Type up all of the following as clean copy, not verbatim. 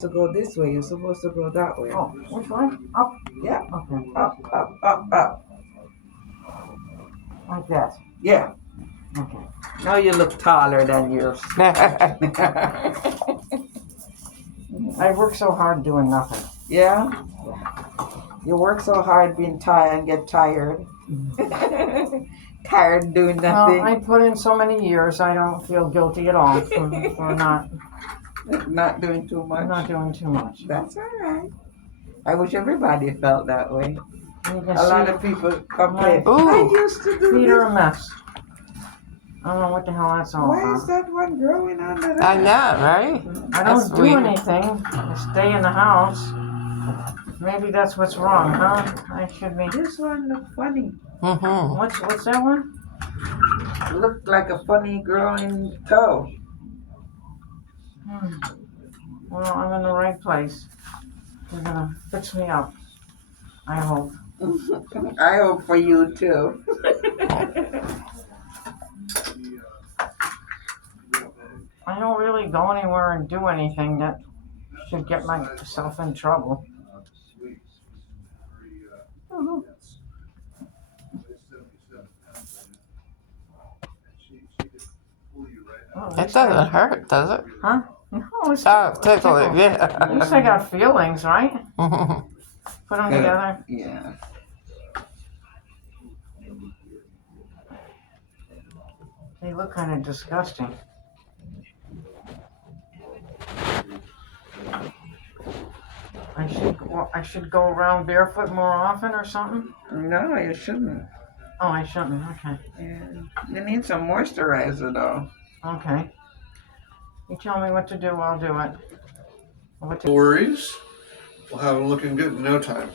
To go this way. You're supposed to go that way. Oh, which way? Up? Yeah. Okay. Up. Like that. Yeah. Okay. Now you look taller than yours. I work so hard doing nothing. Yeah? You work so hard being tired and get tired. Tired doing nothing. Well, I put in so many years, I don't feel guilty at all for not doing too much. not doing too much. That's all right. I wish everybody felt that way. You can A lot of people complain. I used to do feet this. are a mess. I don't know what the hell that's all Why about. is that one growing under that? I know, right? I That's don't do weird. anything. I stay in the house. Maybe that's what's wrong, huh? I should be. This one look funny. Mm-hmm. What's that one? Looked like a funny growing toe. Well, I'm in the right place. You're gonna fix me up. I hope. I hope for you too. I don't really go anywhere and do anything that should get myself in trouble. Oh, It doesn't hurt, does it? Huh? No, it's Tickle it, At yeah. least I got feelings, right? Mhm. Put them together. Yeah. They look kind of disgusting. I should go around barefoot more often or something. No, you shouldn't. Oh, I shouldn't. Okay. Yeah. You need some moisturizer though. Okay. You tell me what to do, I'll do it. No worries. We'll have them looking good in no time.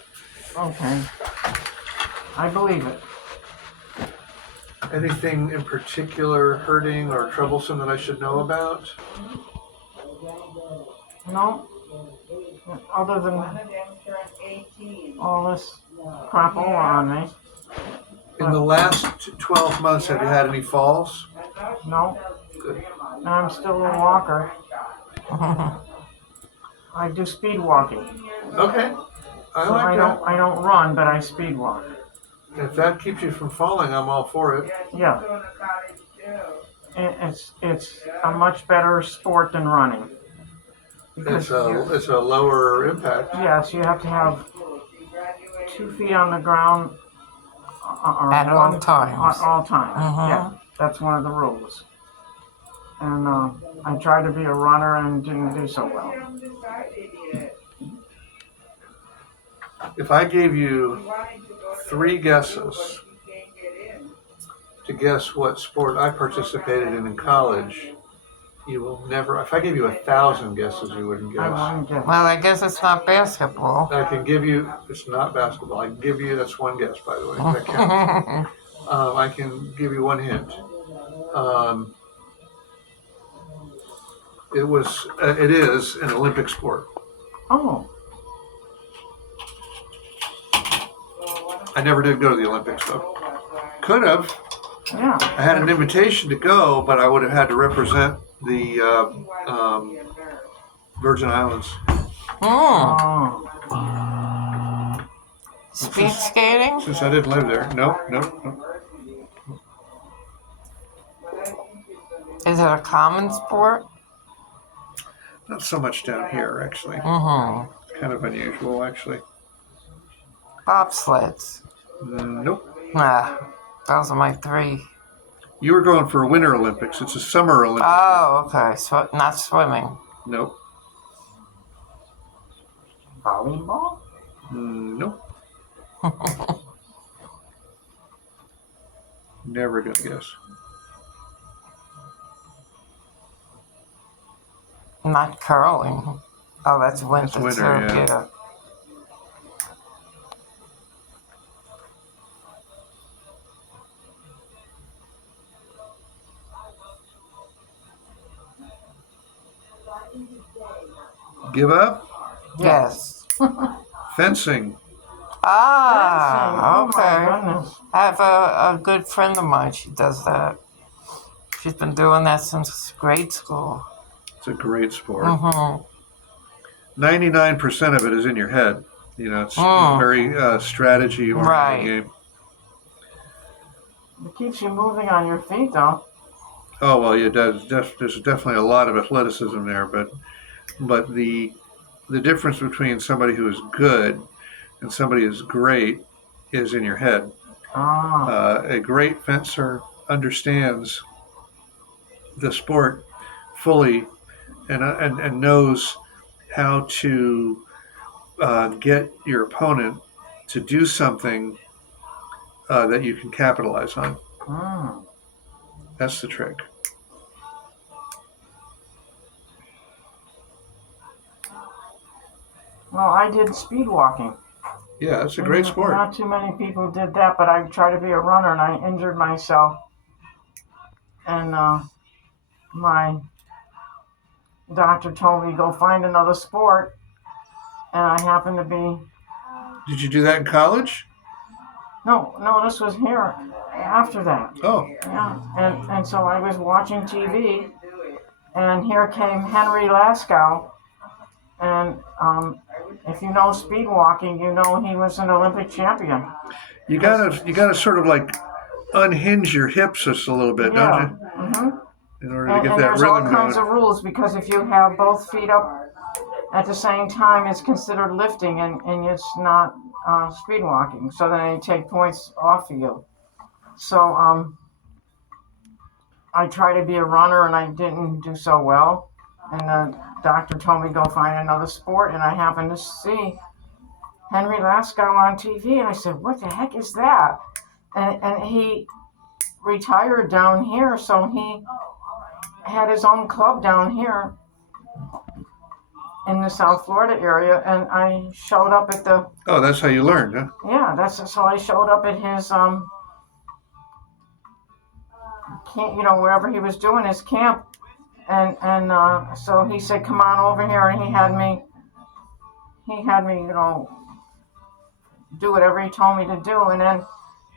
Okay. I believe it. Anything in particular hurting or troublesome that I should know about? No. Other than all this crap over on me. In the last 12 months, have you had any falls? No. Good. I'm still a walker. I do speed walking. Okay. I So like that. I don't run, but I speed walk. If that keeps you from falling, I'm all for it. Yeah. It's a much better sport than running. It's a lower impact. Yes, you have to have 2 feet on the ground At all times. At all times. Uh-huh. Yeah, that's one of the rules. And I tried to be a runner and didn't do so well. If I gave you 3 guesses to guess what sport I participated in college, you will never. If I gave you 1,000 guesses, you wouldn't I guess. wouldn't guess. Well, I guess it's not basketball. I can give you. It's not basketball. I can give you. That's one guess, by the way. That counts. I can give you one hint. It is an Olympic sport. Oh, I never did go to the Olympics though. Could have. yeah. I had an invitation to go, but I would have had to represent the Virgin Islands. Mm. Oh. Speed skating? Since I didn't live there. Nope. Is it a common sport? Not so much down here, actually. Mm-hmm. It's kind of unusual, actually. Bobsleds. Nope. Nah, those are my 3. You were going for a Winter Olympics. It's a Summer Olympics. Oh, okay. So not swimming. Nope. Volleyball? Nope. Never gonna guess. Not curling. Oh, that's winter. That's winter, too. yeah. Give up? Yes. Fencing. Ah, Oh my okay. goodness. I have a good friend of mine. She does that. She's been doing that since grade school. It's a great sport. Mm-hmm. 99% of it is in your head. You know, it's Mm. very strategy oriented Right. game. It keeps you moving on your feet, though. Oh well, yeah, there's definitely a lot of athleticism there, but the difference between somebody who is good and somebody who's great is in your head. Ah, A great fencer understands the sport fully and knows how to get your opponent to do something that you can capitalize on. mm. That's the trick. Well, I did speed walking. Yeah, that's a great sport. Not too many people did that, but I tried to be a runner and I injured myself. And my doctor told me go find another sport, and I happened to be Did you do that in college? no, this was here after that. Oh, Yeah, and so I was watching TV, and here came Henry Lascaux, and if you know speed walking, you know he was an Olympic champion. you gotta sort of like unhinge your hips just a little bit, don't you? Mm-hmm. In order to And, get and that there's all rhythm kinds going. of rules because if you have both feet up at the same time, it's considered lifting, and it's not speed walking. So then they take points off of you. So I tried to be a runner, and I didn't do so well. And the doctor told me go find another sport, and I happened to see Henry Lascaux on TV, and I said, "What the heck is that?" And he retired down here, so he had his own club down here in the South Florida area, and I showed up at the Oh, that's how you learned, huh? so I showed up at his camp, wherever he was doing his camp, and so he said, "Come on over here," and he had me do whatever he told me to do,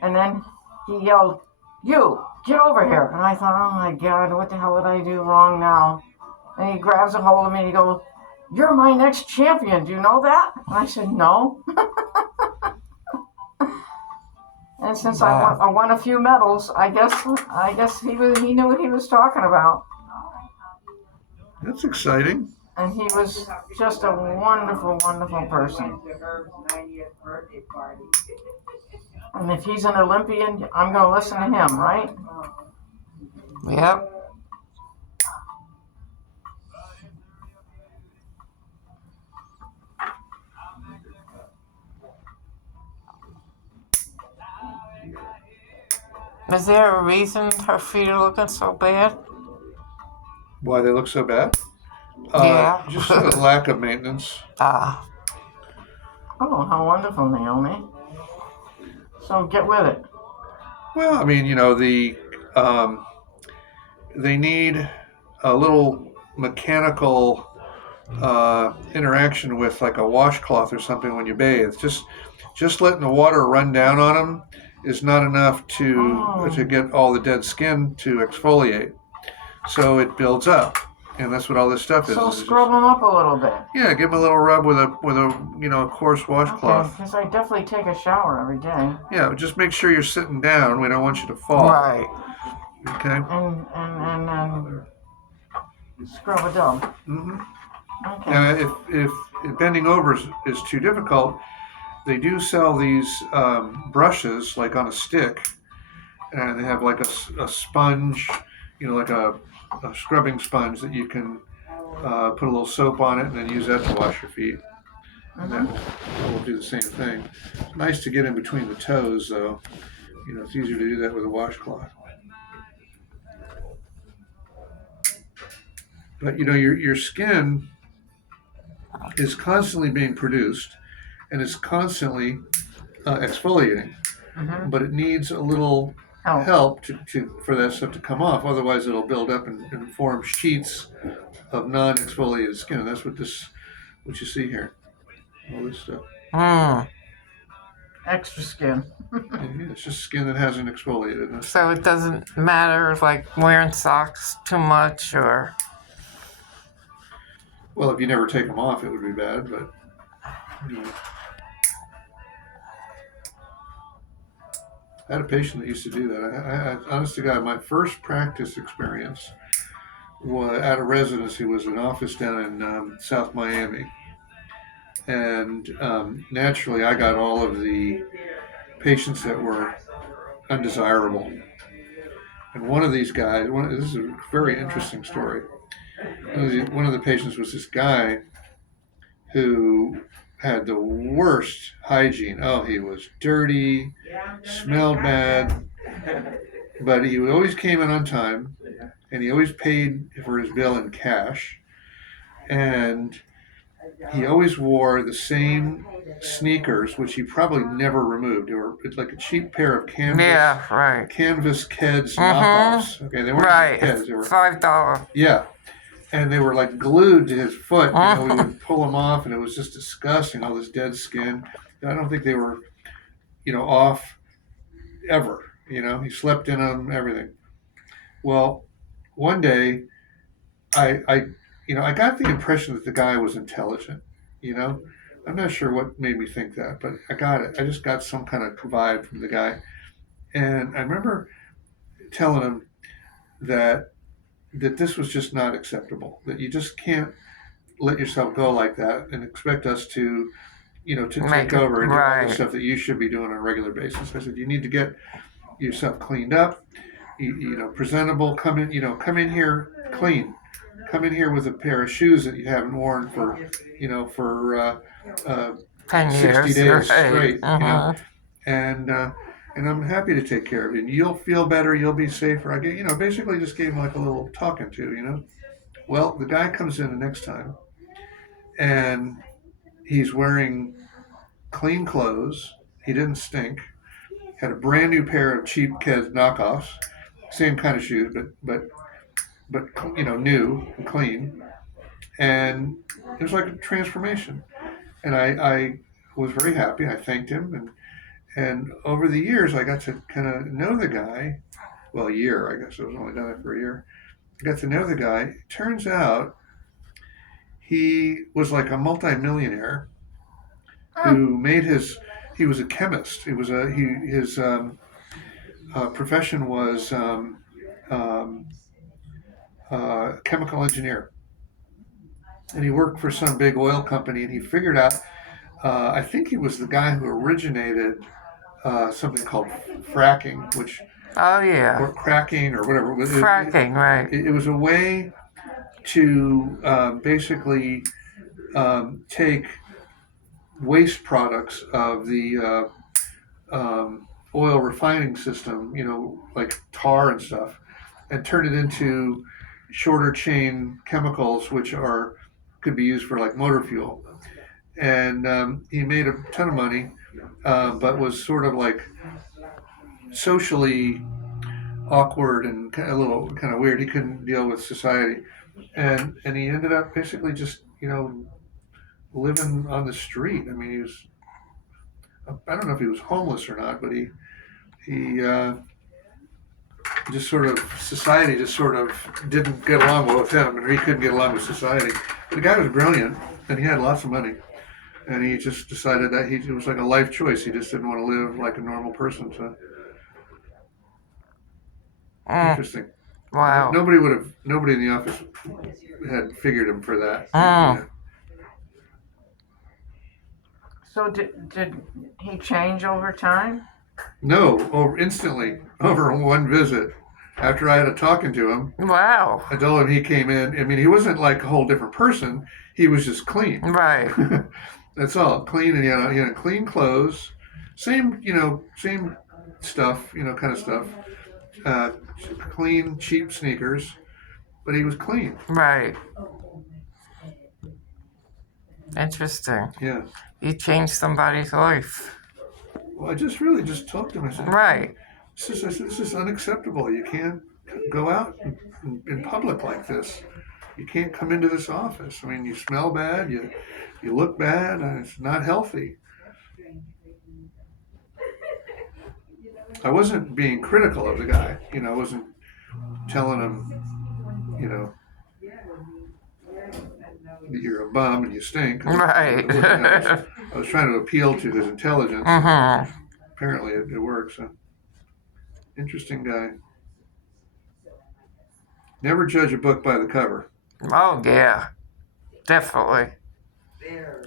and then he yelled, "You get over here!" And I thought, "Oh my God, what the hell did I do wrong now?" And he grabs a hold of me and he goes, "You're my next champion. Do you know that?" And I said, "No." And since I won a few medals, I guess he knew what he was talking about. That's exciting. And he was just a wonderful, wonderful person. And if he's an Olympian, I'm going to listen to him, right? Yep. Is there a reason her feet are looking so bad? Why they look so bad? Yeah. Just a lack of maintenance. Ah. Oh, how wonderful, Naomi. So get with it. Well, I mean, they need a little mechanical interaction with like a washcloth or something when you bathe. Just letting the water run down on them is not enough to get all the dead skin to exfoliate. So it builds up, and that's what all this stuff is. So It's scrub them up a little bit. yeah, give them a little rub with a coarse washcloth. Because I definitely take a shower every day. Yeah, just make sure you're sitting down. We don't want you to fall. Right. Okay. And scrub it up. Mm-hmm. Okay. Now, if bending over is too difficult, they do sell these brushes like on a stick, and they have like a sponge, like a scrubbing sponge that you can put a little soap on it and then use that to wash your feet. And that will do the same thing. It's nice to get in between the toes, though. It's easier to do that with a washcloth. But your skin is constantly being produced and is constantly exfoliating, but it needs a little help for that stuff to come off. Otherwise, it'll build up and form sheets of non-exfoliated skin. And that's what you see here. All this stuff. Extra skin. Yeah, it's just skin that hasn't exfoliated. So it doesn't matter like wearing socks too much or. Well, if you never take them off, it would be bad, but you know. I had a patient that used to do that. Honest to God, my first practice experience was at a residency, was an office down in South Miami. And naturally, I got all of the patients that were undesirable. And one of these guys, this is a very interesting story. One of the patients was this guy who had the worst hygiene. Oh, he was dirty, smelled bad, but he always came in on time, and he always paid for his bill in cash, and he always wore the same sneakers, which he probably never removed. They were like a cheap pair of canvas, Yeah, right. canvas Keds knockoffs. Okay, they weren't Right. Keds. They were $5. yeah, and they were like glued to his foot. You know, we would pull them off, and it was just disgusting. All this dead skin. I don't think they were, off ever. He slept in them, everything. Well, one day, I got the impression that the guy was intelligent. I'm not sure what made me think that, but I got it. I just got some kind of vibe from the guy, and I remember telling him that this was just not acceptable. That you just can't let yourself go like that and expect us to, to take over and do all the stuff that you should be doing on a regular basis. I said, you need to get yourself cleaned up, presentable. Come in here clean. Come in here with a pair of shoes that you haven't worn for 10 60 years. days Right. straight. And I'm happy to take care of you. And you'll feel better. You'll be safer. I get, basically just gave him like a little talking to. Well, the guy comes in the next time, and he's wearing clean clothes. He didn't stink. Had a brand new pair of cheap Keds knockoffs, same kind of shoes, but new and clean. And it was like a transformation. And I was very happy. I thanked him, and over the years, I got to kind of know the guy. Well, a year, I guess. I was only done it for a year. I got to know the guy. Turns out he was like a multimillionaire who made he was a chemist. His profession was chemical engineer. And he worked for some big oil company, and he figured out, I think he was the guy who originated something called fracking, which Oh, yeah. or cracking or whatever. Fracking, right. It was a way to basically take waste products of the oil refining system, like tar and stuff, and turn it into shorter chain chemicals, which could be used for like motor fuel. And he made a ton of money, but was sort of like socially awkward and a little kind of weird. He couldn't deal with society, and he ended up basically just living on the street. I mean, I don't know if he was homeless or not, but he just sort of, society just sort of didn't get along well with him, and he couldn't get along with society. But the guy was brilliant, and he had lots of money, and he just decided that it was like a life choice. He just didn't want to live like a normal person. So interesting. Wow. Nobody in the office had figured him for that. So did he change over time? No, instantly, over one visit. After I had a talking to him, Wow. I told him he came in. I mean, he wasn't like a whole different person. He was just clean. Right. That's all. Clean, and he had clean clothes. Same stuff, kind of stuff. Clean, cheap sneakers, but he was clean. Right. Interesting. Yeah. You changed somebody's life. Well, I just really just talked to him. I said, Right. This is unacceptable. You can't go out in public like this. You can't come into this office. I mean, you smell bad. You look bad. And it's not healthy. I wasn't being critical of the guy. I wasn't telling him, you're a bum and you stink. Right. I was trying to appeal to his intelligence. Apparently, it works. Interesting guy. Never judge a book by the cover. Oh, yeah. Definitely.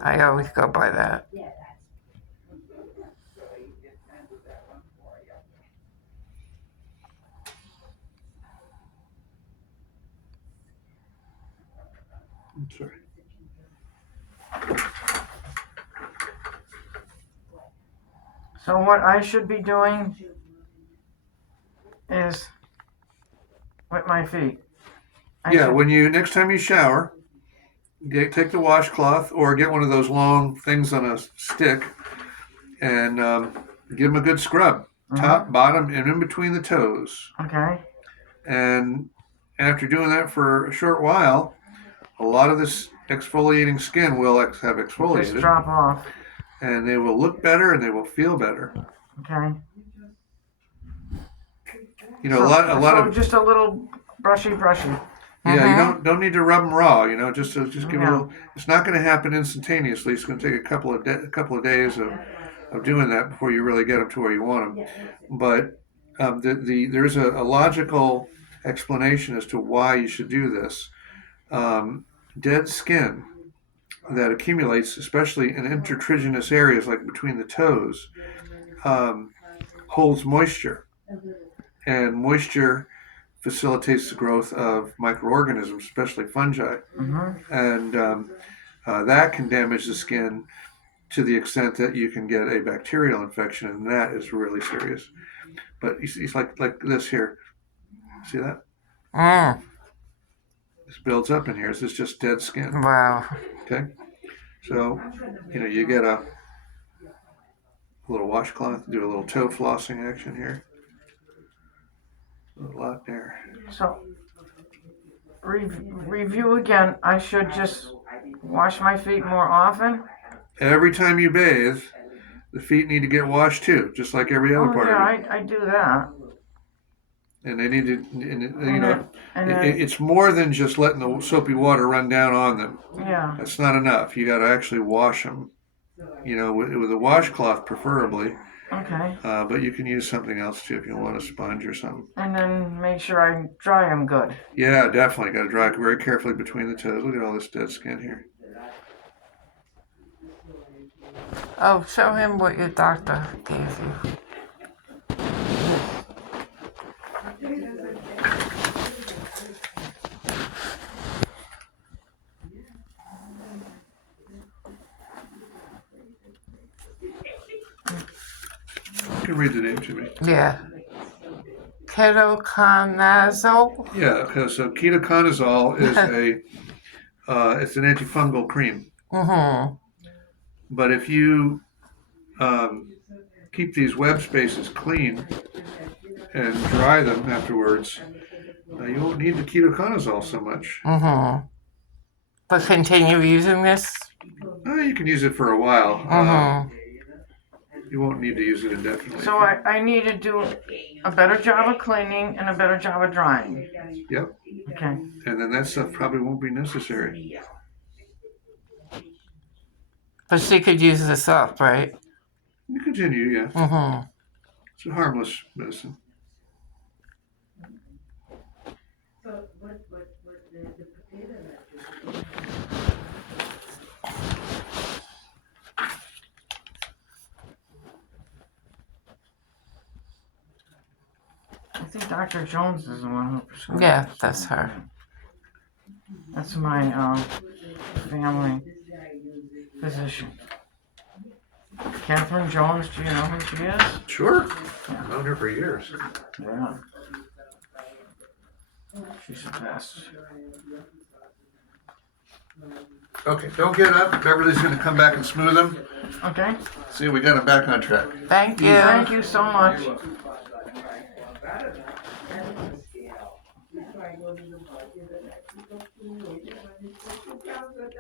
I always go by that. I'm sorry. So what I should be doing is with my feet. Next time you shower, take the washcloth or get one of those long things on a stick and give them a good scrub, top, bottom, and in between the toes. Okay. And after doing that for a short while, a lot of this exfoliating skin will have Just exfoliated, drop off. and they will look better and they will feel better. Okay. You know, a lot of just a little brushy. Yeah, you don't need to rub them raw. You know, just give a Yeah. little. It's not going to happen instantaneously. It's going to take a couple of days of doing that before you really get them to where you want them. But there's a logical explanation as to why you should do this. Dead skin that accumulates, especially in intertriginous areas like between the toes, holds moisture, and moisture facilitates the growth of microorganisms, especially fungi, and that can damage the skin to the extent that you can get a bacterial infection, and that is really serious. But it's like this here. See that? This builds up in here. This is just dead skin. Wow. Okay, so you get a little washcloth, do a little toe flossing action here. A lot there. So review again. I should just wash my feet more often. Every time you bathe, the feet need to get washed too, just like every other part of it. I do that. And they need to, And then, it's more than just letting the soapy water run down on them. yeah. That's not enough. You got to actually wash them, with a washcloth preferably. Okay. But you can use something else too if you want a sponge or something. And then make sure I dry them good. Yeah, definitely. Got to dry it very carefully between the toes. Look at all this dead skin here. Oh, show him what your doctor gave you. You can read the name to me. Yeah. Ketoconazole. Yeah, because so ketoconazole is it's an antifungal cream. But if you keep these web spaces clean and dry them afterwards, you won't need the ketoconazole so much. But continue using this? You can use it for a while. You won't need to use it indefinitely. So I need to do a better job of cleaning and a better job of drying. Yep. Okay. And then that stuff probably won't be necessary. But she could use this up, right? You continue, yeah. It's a harmless medicine. I think Dr. Jones is the one who prescribed Yeah, this. that's her. That's my family physician. Catherine Jones, do you know who she is? Sure. I've known her for years. Yeah. She's the best. Okay, don't get up. Beverly's going to come back and smooth them. Okay. See, we got him back on track. Thank you. Thank you so much.